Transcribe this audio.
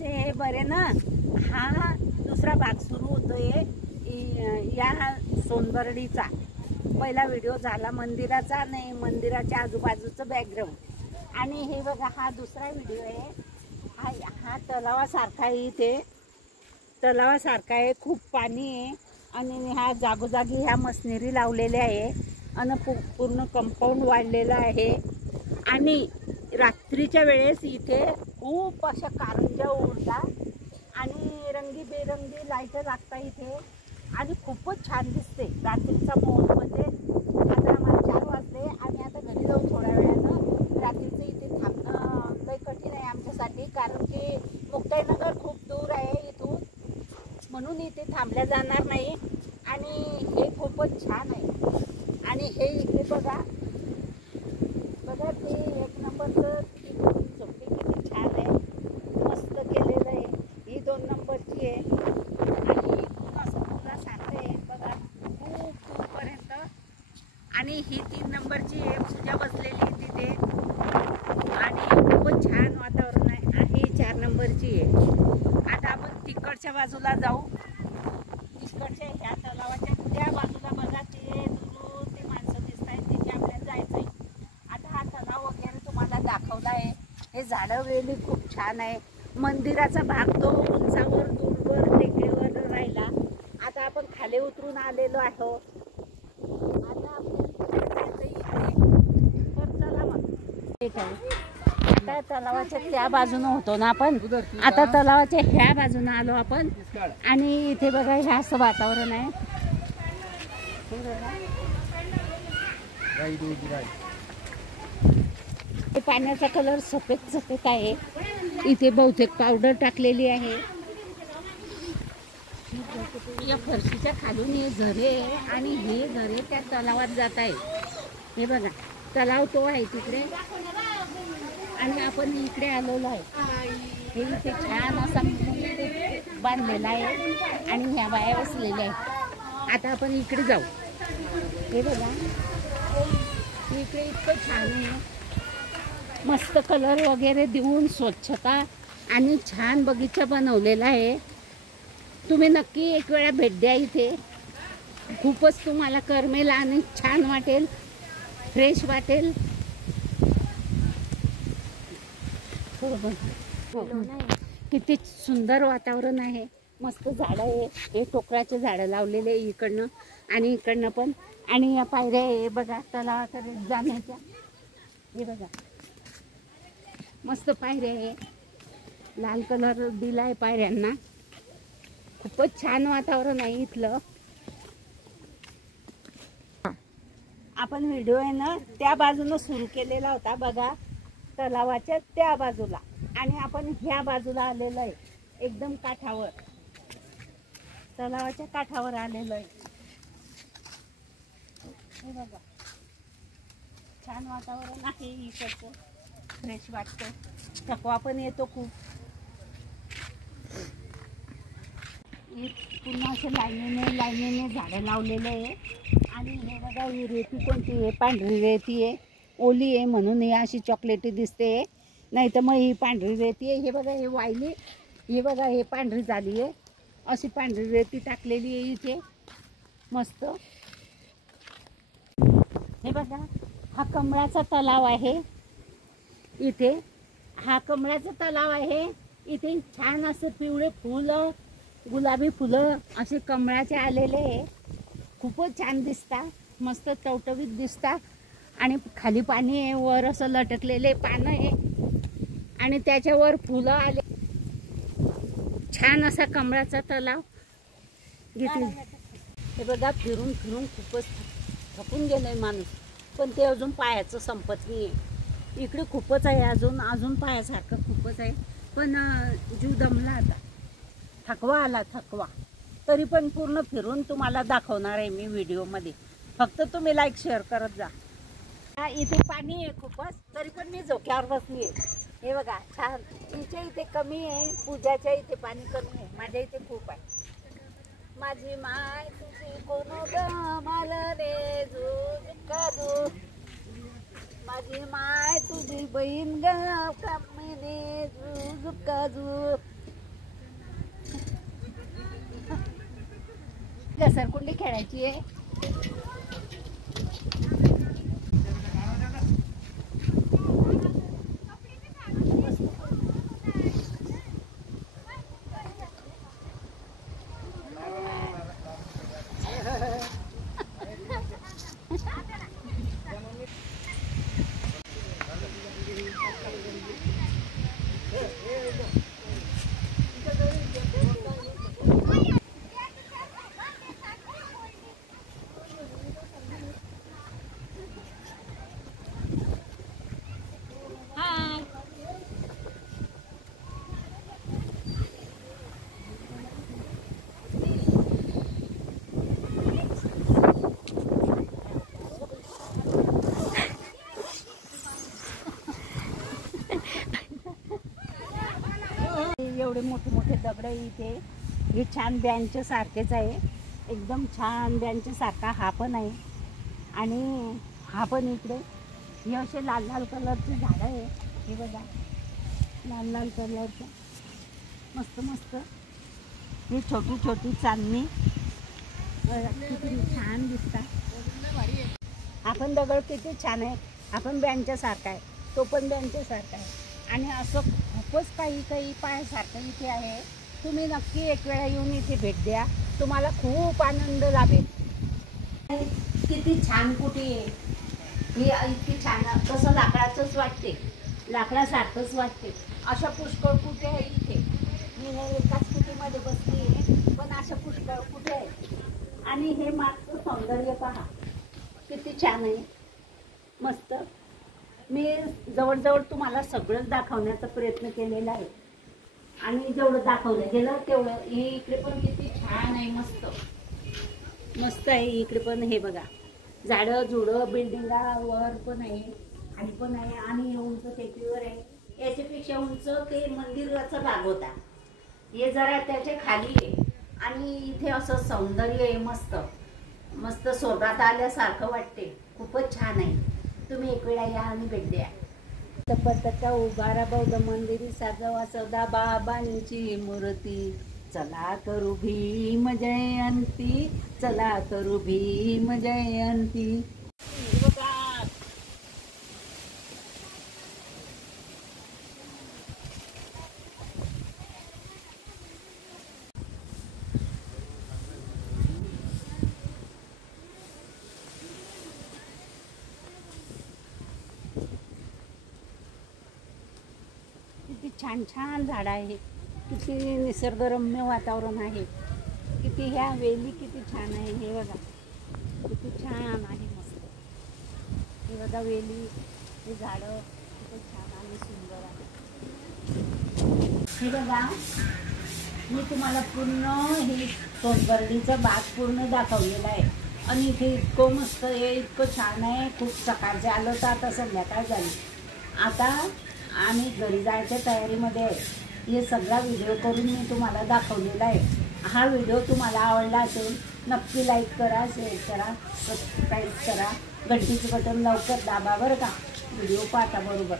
कसे बरे ना। हा दुसरा भाग सुरू होतोय या सोनबर्डीचा। पहिला व्हिडिओ झाला मंदिराचा, नाही मंदिराच्या आजूबाजूचं बॅकग्राऊंड। आणि हे बघा हा दुसरा व्हिडिओ आहे। हा तलावासारखा आहे, इथे तलावासारखा आहे, खूप पाणी आहे आणि ह्या जागोजागी ह्या मशिनरी लावलेल्या आहे आणि पूर्ण कंपाऊंड वाढलेलं आहे। आणि रात्रीच्या वेळेस इथे खूप अशा कारंज्या उडतात आणि रंगीबेरंगी लाईट लागतात इथे आणि खूपच छान दिसते रात्रीचा माहोलमध्ये। आता आम्हाला 4 वाजले, आम्ही आता घरी जाऊ थोड्या वेळानं। रात्रीचं इथे थांबणं लय कठीण आहे आमच्यासाठी, कारण की मुक्ताईनगर खूप दूर आहे इथून, म्हणून इथे थांबल्या जाणार नाही। आणि हे खूपच छान आहे। आणि हे इथे बघा बघा, ते 1 नंबरचं झोपडी किती छान आहे, मस्त केलेलं आहे। ही 2 नंबरची आहे आणि मस्त फुलासारखं आहे बघा खूप दूरपर्यंत। आणि ही 3 नंबरची आहे, पूजा बसलेली आहे तिथे आणि खूपच छान वातावरण आहे। 4 नंबरची आहे। आता आपण तिकडच्या बाजूला जाऊ, तिकडच्या ह्या तलावाच्या त्या बाजूला बघा, ते दूर ते माणसं दिसत आहेत, तिथे आपल्याला जायचं आहे। आता हा तलाव वगैरे तुम्हाला दाखवला आहे, हे झाडं वेली खूप छान आहे। मंदिराचा भाग तो उंचावर दूरवर टेकडीवर राहिला। आता आपण खाली उतरून आलेलो आहोत। आता आपल्याला जायचं इथे, तर चला मग। ठीक आहे, आता तलावाच्या त्या बाजूने होतो ना आपण, आता तलावाच्या ह्या बाजूने आलो आपण। आणि इथे बघा हे असं वातावरण आहे, पाण्याचा कलर सफेद सफेद आहे। इथे बहुतेक पावडर टाकलेली आहे। या फरशीच्या खालून हे झरे आहे आणि हे झरे त्या तलावात जात आहे। हे बघा तलाव तो आहे तिकडे आणि आपण इकडे आलेलो आहे। हे इथे छान असा बांधलेला आहे आणि ह्या बाया बसलेल्या आहेत। आता आपण इकडे जाऊ। हे बघा इकडे इतकं छान आहे, मस्त कलर वगैरे देऊन स्वच्छता आणि छान बगीचा बनवलेला आहे। तुम्ही नक्की एक वेळा भेट द्या इथे, खूपच तुम्हाला करमेल आणि छान वाटेल, फ्रेश वाटेल। किती सुंदर वातावरण आहे, मस्त झाडं आहे। हे टोकराचे झाडं लावलेले इकडनं आणि इकडनं पण। आणि या पायऱ्या आहे बघा तलावाकडे जाण्याच्या, हे बघा मस्त पायऱ्या आहे, लाल कलर दिलाय पायऱ्यांना। खूपच छान वातावरण आहे इथलं। आपण व्हिडिओ आहे ना त्या बाजूने सुरू केलेला होता बघा, तलावाच्या त्या बाजूला, आणि आपण ह्या बाजूला आलेलो आहे, एकदम काठावर, तलावाच्या काठावर आलेलो आहे। हे बघा छान वातावरण आहे इकडचं, फ्रेश वाटतं, थकवा पण येतो खूप। पुन्हा असे लाईनीने झाडं लावलेले आहे। आणि हे बघा ही रेती कोणती आहे, पांढरी रेती आहे, ओली आहे म्हणून ही अशी चॉकलेटी दिसते, नाही तर मग ही पांढरी रेती आहे। हे बघा हे वायली, हे बघा हे पांढरी झाली आहे, अशी पांढरी रेती टाकलेली आहे इथे मस्त। हे बघा हा कमळाचा तलाव आहे इथे, हा कमळाचा तलाव आहे इथे। छान असं पिवळे फुलं, गुलाबी फुलं असे कमळाचे आलेले आहे, खूपच छान दिसतात, मस्त टवटवीत दिसतात। आणि खाली पाणी आहे, वर असं लटकलेले पानं आहे आणि त्याच्यावर फुलं आले। छान असा कमळाचा तलाव इथे। हे बघा फिरून फिरून खूपच थकून गेलंय माणूस, पण ते अजून पायाचं संपत नाही आहे। इकडे खूपच आहे, अजून पायासारखं खूपच आहे, पण जीव दमला आता, थकवा आला थकवा। तरी पण पूर्ण फिरून तुम्हाला दाखवणार आहे मी व्हिडिओमध्ये, फक्त तुम्ही लाईक शेअर करत जा। इथे पाणी आहे खूपच, तरी पण मी झोक्यावर बसली आहे। हे बघा छान, इथे इथे कमी आहे, पूजाच्या इथे पाणी कमी आहे, माझ्या इथे खूप आहे। माझी माय तुझी कोण गमाला रे झुकाजू, माझी माय तुझी बहीण ग कमीने झुकाजू, घसरकुंडी खेळायची आहे. एवढे मोठे मोठे दगड इथे. हे छान बेंच सारखेच आहे, एकदम छान बेंच सारखा हा पण आहे. आणि हा पण इकडे हे असे लाल लाल कलरची झाडं आहे. हे बघा लाल लाल कलरचं मस्त मस्त. ही छोटी छोटी चांदणी किती छान दिसतात. हा पण दगड किती छान आहे. हा पण बेंचसारखा आहे, तो पण बेंचसारखा आहे. आणि असं खूपच काही काही पायासारखं इथे आहे. तुम्ही नक्की एक वेळा येऊन इथे भेट द्या, तुम्हाला खूप आनंद लाभेल. किती छान कुठे आहे ही, इतकी छान. कसं लाकडाचंच वाटते, लाकडासारखंच वाटते. अशा पुष्कळ कुठे आहे इथे. मी एकाच कुटीमध्ये बसली आहे, पण अशा पुष्कळ कुठे आहे. आणि हे मागचं सौंदर्य पहा किती छान आहे, मस्त. मी जवळजवळ तुम्हाला सगळंच दाखवण्याचा प्रयत्न केलेला आहे. आणि जेवढं दाखवलं गेलं तेवढं. हे इकडे पण किती छान आहे, मस्त मस्त आहे इकडे पण. हे बघा झाडं झुडं बिल्डिंगावर पण आहे, खाली पण आहे. आणि उंच टेकडीवर आहे. याच्यापेक्षा उंच ते मंदिराचा भाग होता, हे जरा त्याच्या खाली आहे. आणि इथे असं सौंदर्य आहे, मस्त मस्त स्वर्गात आल्यासारखं वाटते. खूपच छान आहे. तुम्ही एक वेळा या आणि भेट द्या. पतका उभारा बौद्ध मंदिरी साजवा सदा बाबांची मूर्ती. चला करू भीम जयंती, चला करू भीम जयंती. किती छान छान झाडं आहे, किती निसर्गरम्य वातावरण आहे. किती ह्या वेली किती छान आहे. हे बघा किती छान आहे, मस्त. हे बघा वेली, हे झाडं किती छान आणि सुंदर आहे. हे बघा मी तुम्हाला पूर्ण हे सोनबर्डीचं बाग पूर्ण दाखवलेलं आहे. आणि इथे इतकं मस्त आहे, इतकं छान आहे. खूप सकाळचे आलो तर आता संध्याकाळ झाली. आता आम्ही घरी जायच्या तयारीमध्ये आहे. हे सगळा व्हिडिओ करून मी तुम्हाला दाखवलेला आहे. हा व्हिडिओ तुम्हाला आवडला असेल नक्की लाईक करा, शेअर करा, सबस्क्राईब करा. घंटीचं बटन लवकर दाबा बरं का, व्हिडिओ पाहता बरोबर.